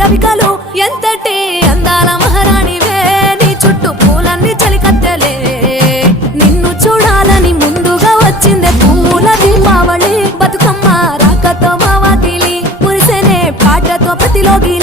రవికలు ఎంతటి అందాల మహారాణివే నీ చుట్టూ పూలన్నీ చలికత్తెలే నిన్ను చూడాలని ముందుగా వచ్చిందే పూల దీపావళి బతుకమ్మ రాకతో మా వాకిలి మురిసెనే పాటతో ప్రతిలోకి